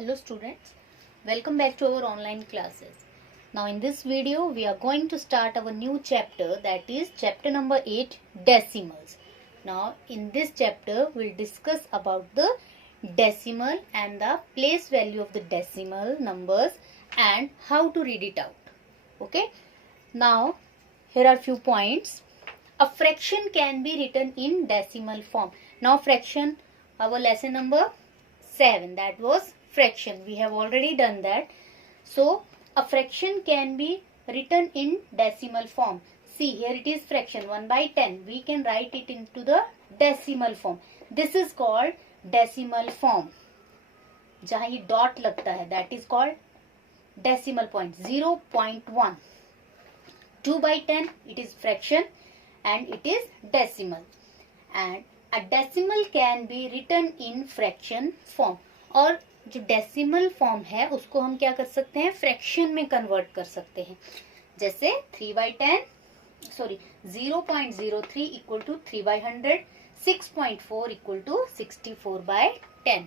Hello students, welcome back to our online classes. Now in this video we are going to start our new chapter, that is chapter number 8, decimals. Now in this chapter we'll discuss about the decimal and the place value of the decimal numbers and how to read it out. Okay, now here are few points. A fraction can be written in decimal form. Now fraction, our lesson number 7, that was fraction. We have already done that. So a fraction can be written in decimal form. See, here it is fraction 1 by 10. We can write it into the decimal form. This is called decimal form. जहाँ ये dot लगता है, that is called decimal point. 0.1. 2 by 10, it is fraction and it is decimal. And a decimal can be written in fraction form. और जो decimal form है उसको हम क्या कर सकते हैं, फ्रैक्शन में कन्वर्ट कर सकते हैं. जैसे 0.03 equal to 3/100, 6.4 equal to 64/10.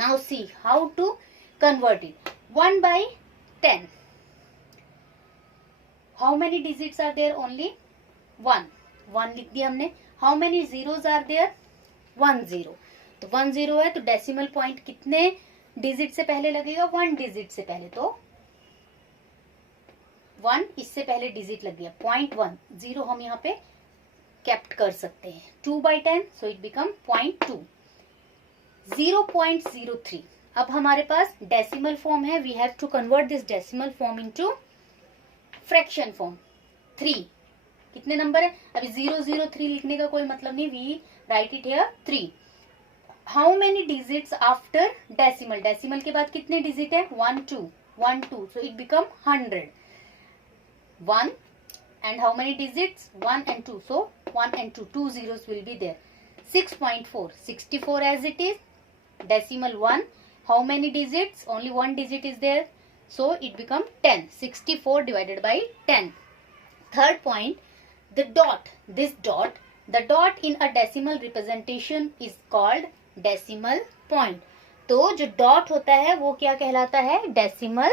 Now see how to convert it. 1/10, how many digits are there? Only 1 लिख दिया हमने. How many zeros are there? 1 0. तो 1 0 है तो डेसिमल पॉइंट कितने डिजिट से पहले लगेगा? 1 डिजिट से पहले. तो 1 इससे पहले डिजिट लग गया. 0.1 0 हम यहाँ पे कैप्ट कर सकते हैं. 2/10, सो इट बिकम 0.2. 0.03. अब हमारे पास डेसिमल फॉर्म है. We have to convert this decimal form into fraction form. 3 कितने नंबर है? अभी 003 लिखने का कोई मतलब नहीं. We write it here 3. How many digits after decimal? Decimal के बाद कितने डिजिट है? 1 2, so it become 100. 1 and how many digits? 1 and 2, so 1 and 2 zeros will be there. 6.4, 64 as it is. Decimal 1, how many digits? Only 1 digit is there, so it become 10. 64 divided by 10. Third point, the dot. This dot, the dot in a decimal representation is called decimal point. तो जो dot होता है वो क्या कहलाता है? decimal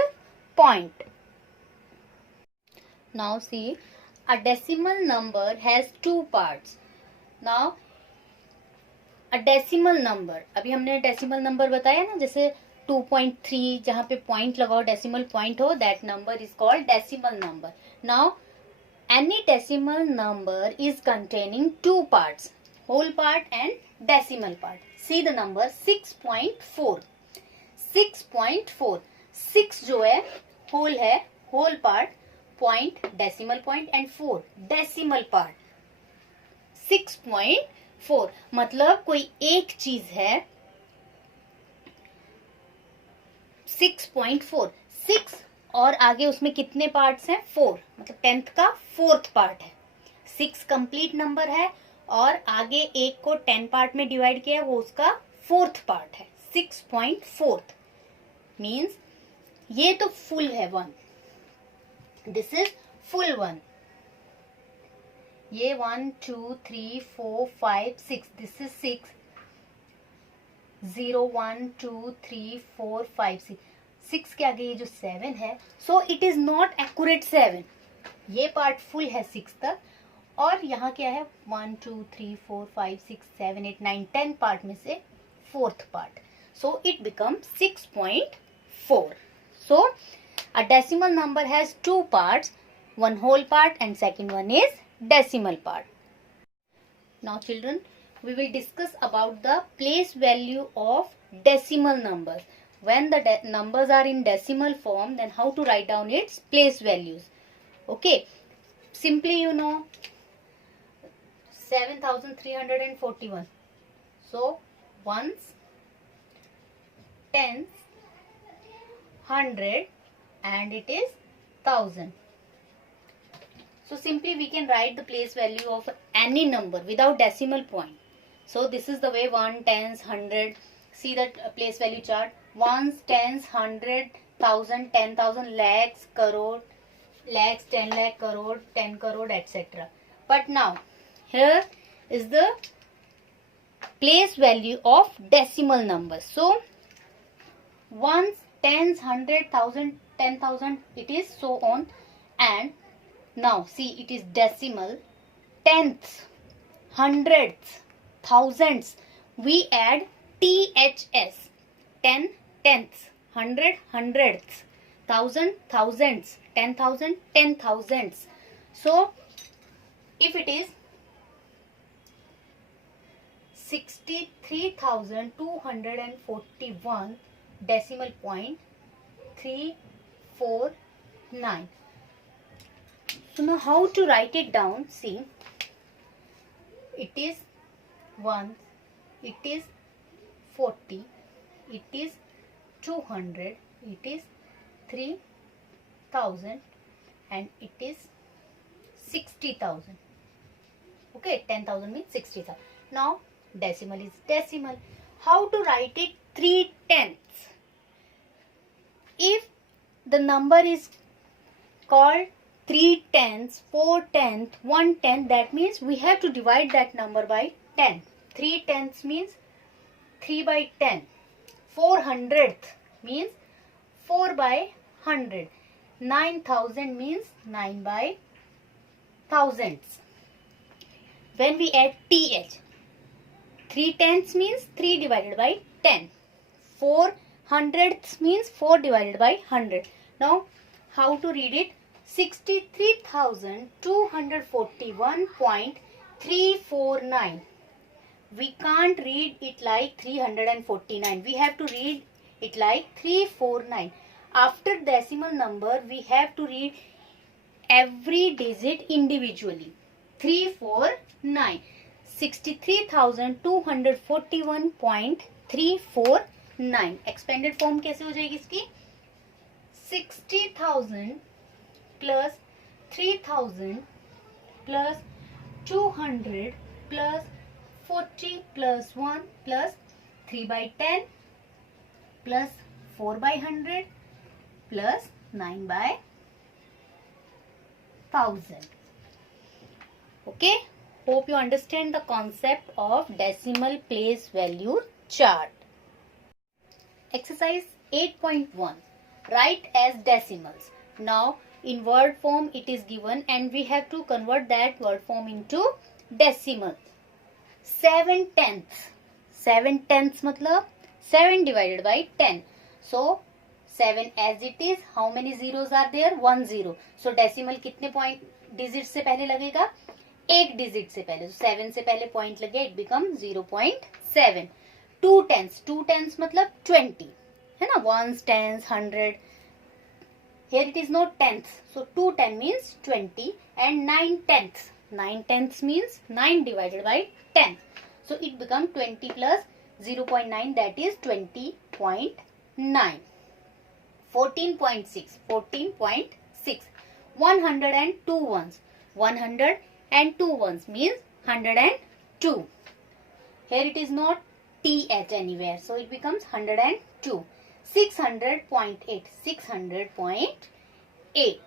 point. Now see, a decimal number has 2 parts. Now a decimal number, अभी हमने decimal number बताया ना, जैसे 2.3 जहाँ पे point लगाओ, decimal point हो, that number is called decimal number. Now any decimal number is containing 2 parts, whole part and decimal part. See the number 6.4. 6.4, 6 जो है whole है, whole part, point decimal point and 4 decimal part. 6.4 मतलब कोई एक चीज है. 6.4, 6 और आगे उसमें कितने पार्ट्स हैं? 4, मतलब 10th का 4th पार्ट है. 6 कंप्लीट नंबर है और आगे एक को 10 पार्ट में डिवाइड किया है, वो उसका 4th पार्ट है. 6.4 मीन्स ये तो फुल है 1. This is full 1. ये 1 2 3 4 5 6, दिस इज 6. 0 1 2 3 4 5 6. 6 के आगे ये जो 7 है, सो इट इज नॉट एक्यूरेट 7. ये पार्ट फुल है 6 तक और यहाँ क्या है? 1 2 3 4 5 6 7 8 9 10 पार्ट में से 4th part. So it become 6.4. So a decimal number has 2 parts, one whole part and second one is decimal part. Now children, we will discuss about the place value of decimal numbers. When the numbers are in decimal form, then how to write down its place values. Okay, simply you know 7341. So ones, tens, 100 and it is 1000. So simply we can write the place value of any number without decimal point. So this is the way 1, tens, 100. See that place value chart. Ones, tens, 100, 1000, 10,000, lakhs, crore, lakhs, 10 lakh, crore, 10 crore, etc. But now here is the place value of decimal numbers. So ones, tens, 100, 1000, 10,000, it is so on. And now see, it is decimal, tenths, hundredths, thousands. We add THS. 10, tenths, 100, hundredths, 1000, thousands, 10,000, 10,000s. So if it is 63,241 decimal point 349. So now how to write it down? See, it is 1, it is 40, it is 200, it is 3,000, and it is 60,000. Okay, 10,000 means 60,000. Now decimal is decimal. How to write it? 3/10. If the number is called 3/10, 4/10, 1/10, that means we have to divide that number by 10. 3/10 means 3/10. 400th means 4/100. 9,000 means 9/thousands. When we add TH, 3/10 means 3 divided by 10. 400ths means 4 divided by 100. Now, how to read it? 63,241.349. We can't read it like 349. We have to read it like 349. After decimal number, we have to read every digit individually. 349. 63,241.349. Expanded form कैसे हो जाएगी इसकी? 60,000 plus 3,000 plus 200 plus 40 plus 1 plus 3/10 plus 4/100 plus 9/1000. Okay? Hope you understand the concept of decimal place value chart. Exercise 8.1. Write as decimals. Now in word form it is given and we have to convert that word form into decimal. 7/10. 7/10 मतलब 7 divided by 10. So 7 as it is. How many zeros are there? 1 0. So decimal कितने point digit से पहले लगेगा? एक digit से पहले. तो 7 से पहले पॉइंट लगे, इट बिकम 0.7. 2/10. 2/10 मतलब 20 है ना. 1s, 10s, 100. Here it is not tenths. So 2/10 means 20 and 9/10. 9/10 means 9 divided by 10. So it becomes 20 plus 0.9, that is 20.9. 14.6. 14.6. 102 ones. 102 ones means 102. Here it is not TH anywhere. So it becomes 102. 600.8. 600.8.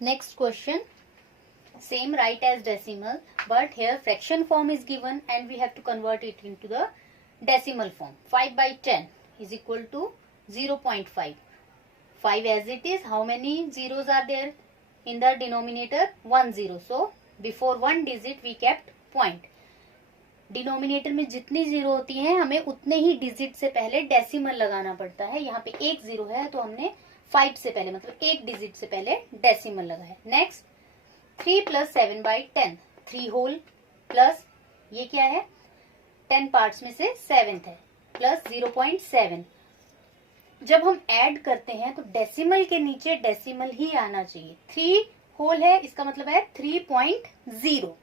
Next question. Same write as decimal, but here fraction form is given and we have to convert it into the decimal form. 5/10 is equal to 0.5. 5 as it is. How many zeros are there in the denominator? 1 0. So before one digit we kept point. Denominator में जितनी zero होती हैं हमें उतने ही digit से पहले decimal लगाना पड़ता है. यहाँ पे एक जीरो है तो हमने 5 से पहले मतलब एक डिजिट से पहले डेसिमल लगाया. Next 3 plus 7/10. 3 होल प्लस ये क्या है? 10 पार्ट्स में से 7th है प्लस 0.7. जब हम ऐड करते हैं तो डेसिमल के नीचे डेसिमल ही आना चाहिए. 3 होल है इसका मतलब है 3.0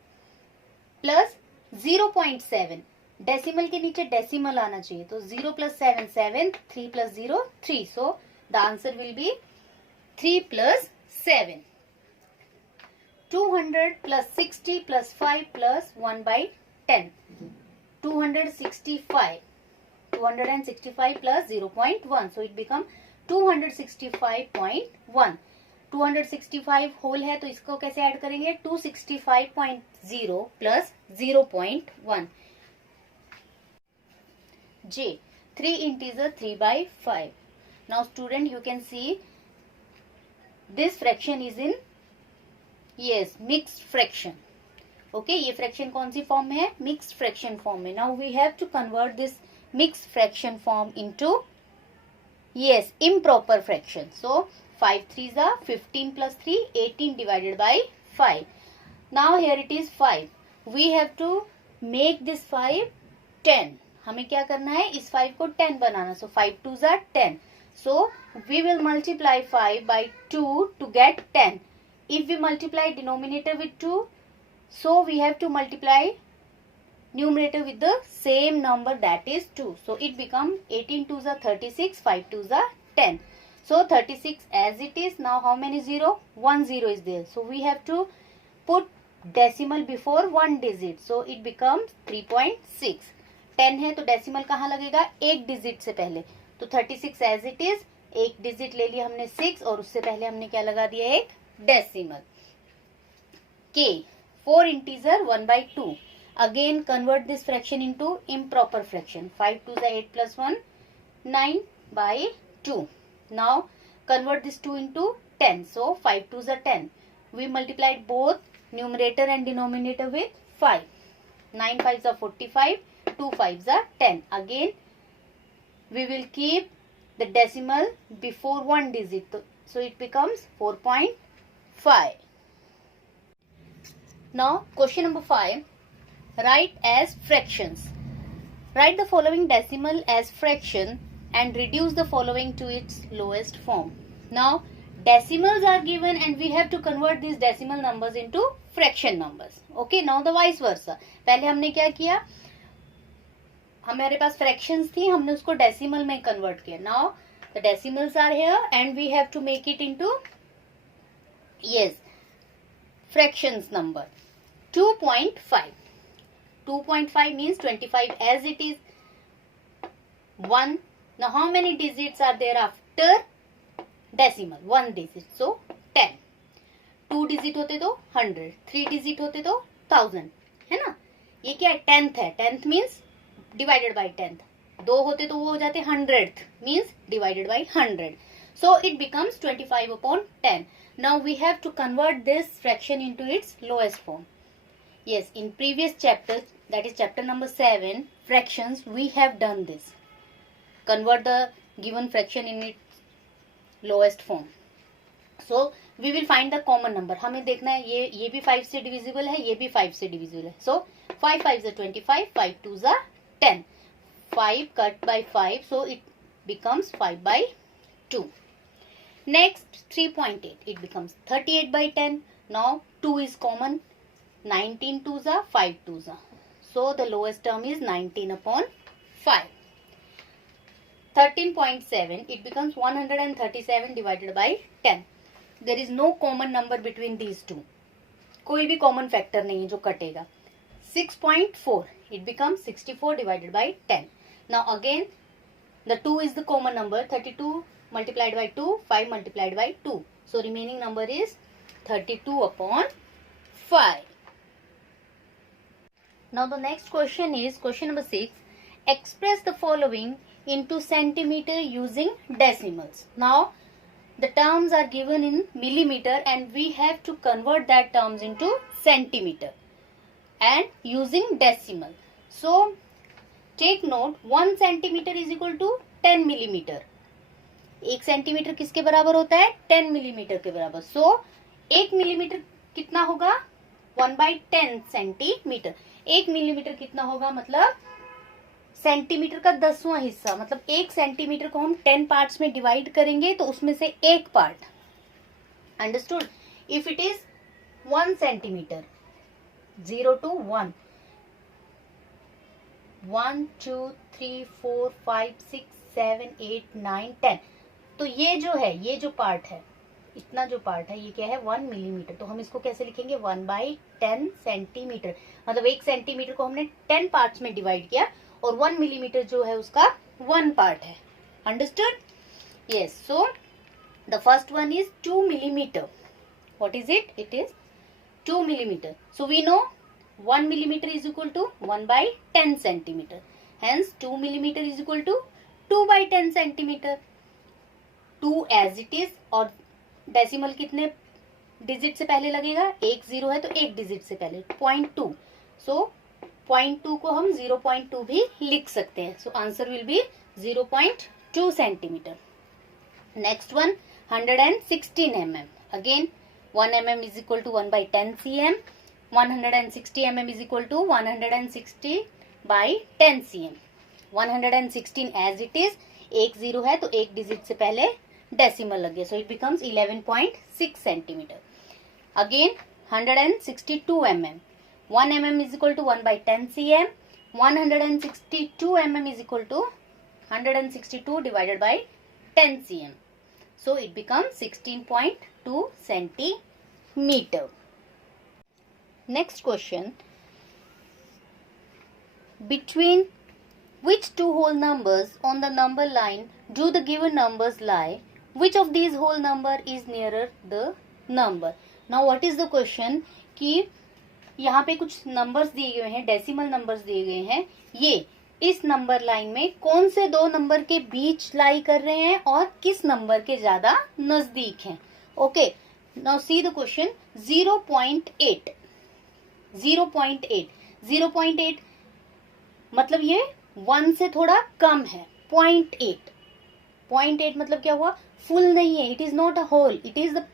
प्लस 0.7. डेसिमल के नीचे डेसिमल आना चाहिए तो 0 plus 7 7, 3 plus 0 3. So the answer will be 3 plus 7. 200 plus 60 plus 5 plus 1/10. 265. 265 plus 0.1. So it become 265.1. 265 whole है तो इसको कैसे ऐड करेंगे? 265.0 plus 0.1. J. 3 integer 3 by 5. Now student, you can see this fraction is in mixed fraction. Okay, ये fraction कौन सी form में है? Mixed fraction form में. Now we have to convert this mixed fraction form into improper fraction. So 5 3s are 15 plus 3 18 divided by 5. Now here it is 5. We have to make this 5 10. हमें क्या करना है? इस 5 को 10 बनाना. So 5 2s are 10. So we will multiply 5 by 2 to get 10. If we multiply denominator with 2, so we have to multiply numerator with the same number, that is 2. So it becomes 18 2s are 36, 5 2s are 10. So 36 as it is. Now how many 0? 1 0 is there. So we have to put decimal before one digit. So it becomes 3.6. 10 है तो decimal कहाँ लगेगा? एक digit से पहले. तो 36 as it is, एक digit ले लिया हमने 6 और उससे पहले हमने क्या लगा दिया? एक डेसिमल. के 4 integer 1 by 2. Again convert this fraction into improper fraction. 5 2s are 8 plus 1 9 by 2. Now convert this 2 into 10. So 5 2s are 10. We multiplied both numerator and denominator with 5. 9 5s are 45. 2 5s are 10. Again we will keep the decimal before one digit. So it becomes 4.5. Now question number 5. Write as fractions. Write the following decimal as fraction and reduce the following to its lowest form. Now decimals are given and we have to convert these decimal numbers into fraction numbers. Okay, now the vice versa. पहले हमने क्या किया? हमारे पास fractions थी, हमने उसको decimal में convert किया. Now the decimals are here and we have to make it into fractions number. 2.5. 2.5 means 25 as it is. 1. Now how many digits are there after decimal? 1 digit. So 10. 2 digit होते तो 100. 3 digit होते तो 1000. है ना? ये क्या है? 10th है. 10th means divided by 10th. 2 होते तो वो हो जाते 100th means divided by 100. So it becomes 25 upon 10. Now we have to convert this fraction into its lowest form. Yes, in previous chapter, that is chapter number 7, fractions, we have done this. Convert the given fraction in its lowest form. So we will find the common number. हमें देखना है ये भी 5 से divisible है, ये भी 5 से divisible है. So 5 5s are 25, 5 2s are 10. 5 cut by 5, so it becomes 5 by 2. Next 3.8, it becomes 38 by 10. Now 2 is common. 19 2s are 5 2s are. So the lowest term is 19 upon 5. 13.7, it becomes 137 divided by 10. There is no common number between these two. कोई भी common factor नहीं है जो कटेगा. 6.4, it becomes 64 divided by 10. Now again the 2 is the common number. 32 multiplied by 2, 5 multiplied by 2. So remaining number is 32 upon 5. Now the next question is question number 6. Express the following into centimeter using decimals. Now the terms are given in millimeter and we have to convert that terms into centimeter and using decimal. So take note, 1 centimeter is equal to 10 millimeter. 1 centimetre किसके बराबर होता है? 10 millimetre के बराबर. सो 1 millimetre कितना होगा? 1 by 10 centimetre. 1 millimetre कितना होगा? मतलब सेंटीमीटर का 10वां हिस्सा. मतलब 1 सेंटीमीटर को हम 10 पार्ट्स में डिवाइड करेंगे तो उसमें से 1 part. Understood? If it is 1 centimetre, 0 to 1, 1 2 3 4 5 6 7 8 9 10. तो ये जो है, ये जो पार्ट है, इतना जो पार्ट है, ये क्या है? 1 मिलीमीटर. तो हम इसको कैसे लिखेंगे? 1 by 10 सेंटीमीटर. मतलब 1 सेंटीमीटर को हमने 10 पार्ट्स में डिवाइड किया और 1 मिलीमीटर जो है उसका 1 पार्ट है. Understood? Yes. So the first one is 2 millimeter. What is it? It is 2 millimeter. So we know 1 millimeter is equal to 1 by 10 centimeter. Hence 2 millimeter is equal to 2/10 centimetre, 2 as it is, और decimal कितने digit से पहले लगेगा, 1 0 है तो 1 digit से पहले 0.2, सो 0.2 को हम 0.2 भी लिख सकते हैं. So answer will be 0.2 centimetre. Next one 116 mm. Again 1 mm is equal to 1/10 cm. 160 mm is equal to 160/10 cm. 116 as it is, 1 0 है तो 1 डिजिट से पहले डेसिमल लग गया, so it becomes 11.6 centimetre. Again 162 mm. 1 mm is equal to 1/10 cm. 162 mm is equal to 162 divided by 10 cm. So it becomes 16.2 centimeter. Next question. Between which two whole numbers on the number line do the given numbers lie? Which of these whole number is nearer the number? Now what is the question कि यहाँ पे कुछ numbers दिए गए हैं, decimal numbers दिए गए हैं, ये इस नंबर लाइन में कौन से दो नंबर के बीच लाई कर रहे हैं और किस नंबर के ज्यादा नजदीक हैं. Okay, now see the question. 0.8 मतलब ये 1 से थोड़ा कम है. 0.8 मतलब क्या हुआ, फुल नहीं है, it is not a whole, it is the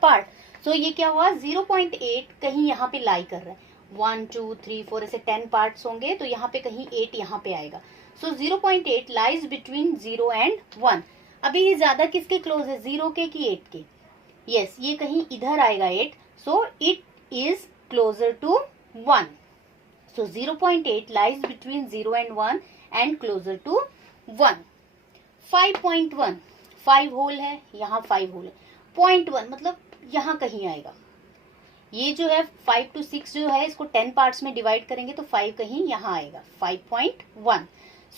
part, so ये क्या हुआ, 0.8 कहीं यहाँ पे लाई कर रहा है. 1 2 3 4 ऐसे 10 पार्ट्स होंगे तो यहाँ पे कहीं 8 यहाँ पे आएगा. सो 0.8 लाइज बिटवीन 0 एंड 1. अभी ये ज्यादा किसके क्लोज है, 0 के कि 8 के? यस, ये कहीं इधर आएगा 8, so it is closer to 1. So 0.8 lies between 0 and 1 and closer to 1. 5.1 5 whole है, यहाँ 5 होल है. 0.1 मतलब यहाँ कहीं आएगा. ये जो है 5 to 6 जो है इसको 10 पार्ट्स में डिवाइड करेंगे तो 5 कहीं यहाँ आएगा. 5.1.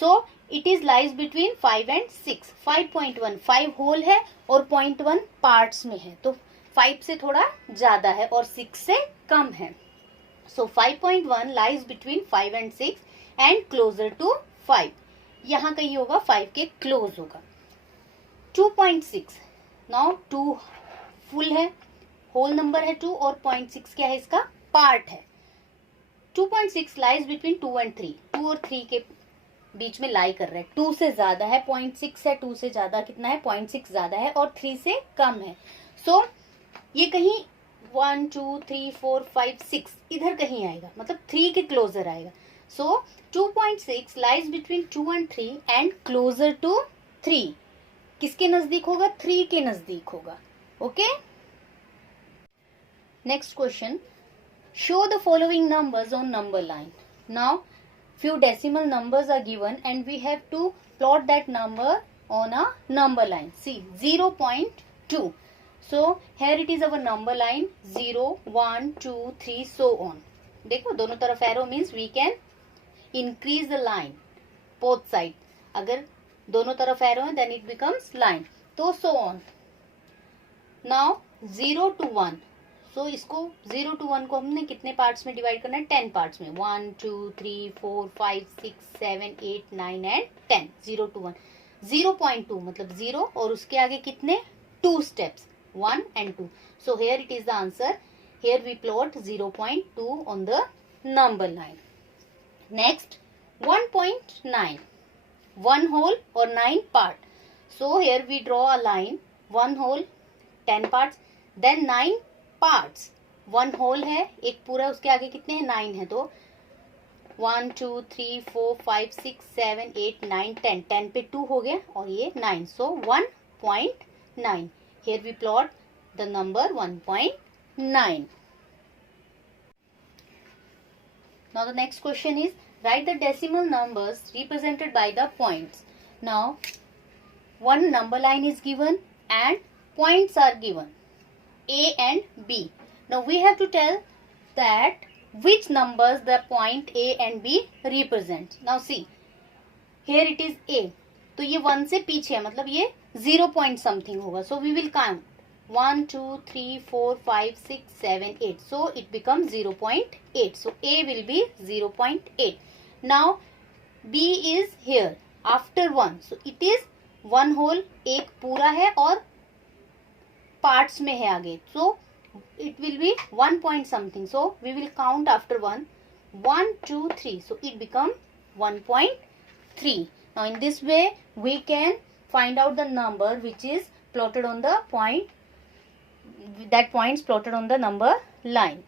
So it is lies between 5 and 6. 5.1 5 whole है और 0.1 पार्ट्स में है, तो 5 से थोड़ा ज्यादा है और 6 से कम है. So 5.1 lies between 5 and 6 and closer to 5. यहाँ कहीं होगा 5 के क्लोज होगा. 2.6 नाउ 2 फुल है, होल नंबर है 2 और 0.6 क्या है, इसका पार्ट है. 2.6 लाइज बिटवीन 2 एंड 3. 2 और 3 के बीच में लाई कर रहा है. 2 से ज्यादा है, 0.6 है, 2 से ज्यादा कितना है, 0.6 ज्यादा है और 3 से कम है. सो ये कहीं 1 2 3 4 5 6 इधर कहीं आएगा, मतलब 3 के क्लोजर आएगा. So 2.6 lies between 2 and 3 and closer to 3. किसके नजदीक होगा, 3 के नजदीक होगा. Okay, next question. Show the following numbers on number line. Now few decimal numbers are given and we have to plot that number on a number line. See 0.2. So here it is our number line 0 1 2 3 so on. देखो दोनों तरफ arrow means we can increase the line both side. अगर दोनों तरफ arrow है then it becomes line. तो so on. Now 0 to 1. सो इसको 0 to 1 को हमने कितने पार्ट्स में डिवाइड करना है, 10 पार्ट्स में. 1 2 3 4 5 6 7 8 9 एंड 10. 0 to 1. 0.2 मतलब 0 और उसके आगे कितने, 2 steps, 1 and 2. So here it is the answer. Here we plot 0.2 on the number line. Next 1.9 1 whole और 9 part. So here we draw a line. 1 whole 10 parts, then 9 parts. 1 whole है एक पूरा, उसके आगे कितने हैं, 9 है, तो 1 2 3 4 5 6 7 8 9 10. 10 पे 2 हो गया और ये 9. So 1.9. Here we plot the number 1.9. Now the next question is write the decimal numbers represented by the points. Now one number line is given and points are given A and B. Now we have to tell that which numbers the point A and B represent. Now see, here it is A. तो ये 1 से पीछे है, मतलब ये 0 point something होगा. So we will count 1 2 3 4 5 6 7 8. So it becomes 0.8. So A will be 0.8. Now B is here. After 1, so it is 1 whole, एक पूरा है और पार्ट्स में है आगे, सो it will be 1 point something, so we will count after 1, 1 2 3, so it become 1.3. now in this way we can find out the number which is plotted on the point, that points plotted on the number line.